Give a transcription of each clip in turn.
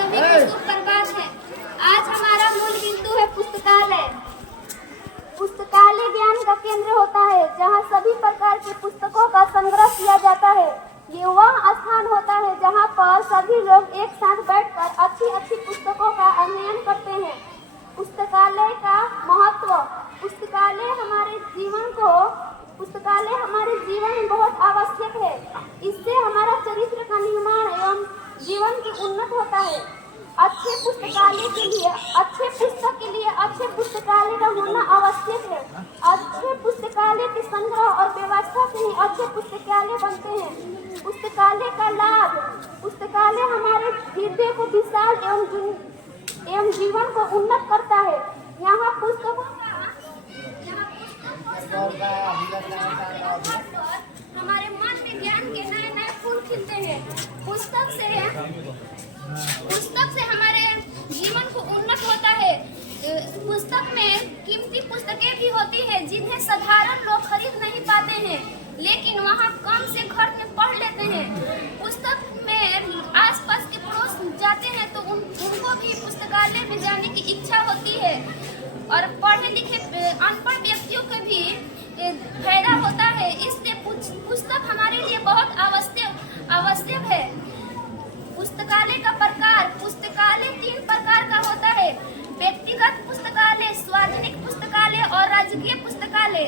सभी को सुप्रभात है। आज हमारा मूल बिंदु है पुस्तकालय। पुस्तकालय ज्ञान का केंद्र होता है जहाँ सभी प्रकार के पुस्तकों का संग्रह किया जाता है। ये वह स्थान होता है जहाँ पर सभी लोग एक साथ बैठकर अच्छी पुस्तकों का अध्ययन करते हैं। पुस्तकालय का महत्व। पुस्तकालय हमारे जीवन में बहुत आवश्यक है। इससे हमारा चरित्र का निर्माण एवं जीवन की उन्नत होता है। अच्छे पुस्तक के लिए अच्छे पुस्तकालय का होना आवश्यक है। अच्छे पुस्तकालय के संग्रह और व्यवस्था से ही अच्छे पुस्तकालय बनते हैं। पुस्तकालय का लाभ। पुस्तकालय हमारे हृदय को विशाल एवं जीवन को उन्नत करता है। यहाँ पुस्तकों हमारे मन में ज्ञान के नए फूल खिलते हैं। पुस्तक से हमारे जीवन को उन्नत होता है। पुस्तक में कीमती पुस्तकें भी होती है जिन्हें साधारण लोग खरीद नहीं पाते हैं, लेकिन वहाँ कम से खर्च में पढ़ लेते हैं। पुस्तक में आसपास के पड़ोस जाते हैं तो उनको भी पुस्तकालय में जाने की इच्छा होती है और पढ़े लिखे अनपढ़ व्यक्तियों को भी फायदा होता है। इसलिए पुस्तक हमारे लिए बहुत आवश्यक है। पुस्तकालय का प्रकार। पुस्तकालय 3 प्रकार का होता है: व्यक्तिगत पुस्तकालय, सार्वजनिक पुस्तकालय और राजकीय पुस्तकालय।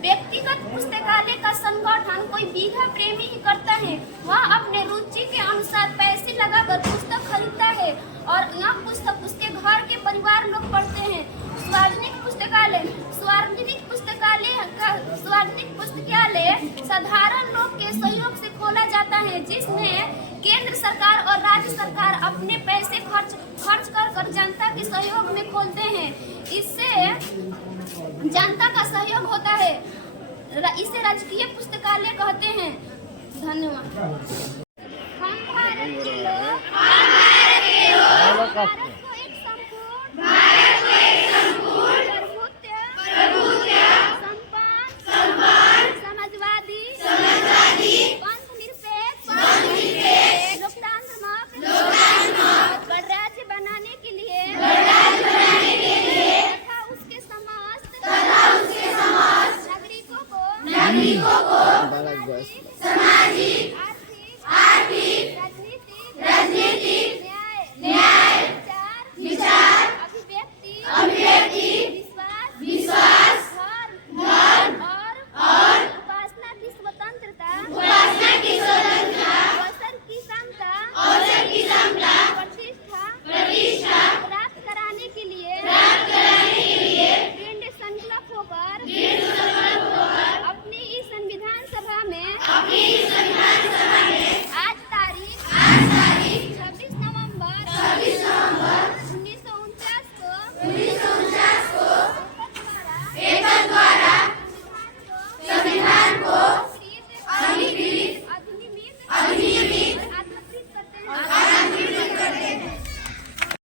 व्यक्तिगत पुस्तकालय का संगठन कोई बीघा प्रेमी ही करता है। वह अपने रुचि के अनुसार पैसे लगाकर पुस्तक खरीदता है और यह पुस्तक उसके घर के परिवार लोग पढ़ते हैं। सार्वजनिक पुस्तकालय साधारण लोग के सहयोग से खोला जाता है, जिसमें केंद्र सरकार और राज्य सरकार अपने पैसे खर्च कर जनता के सहयोग में खोलते हैं। इससे जनता का सहयोग होता है। इसे राजकीय पुस्तकालय कहते हैं। धन्यवाद। हम भारत के लोग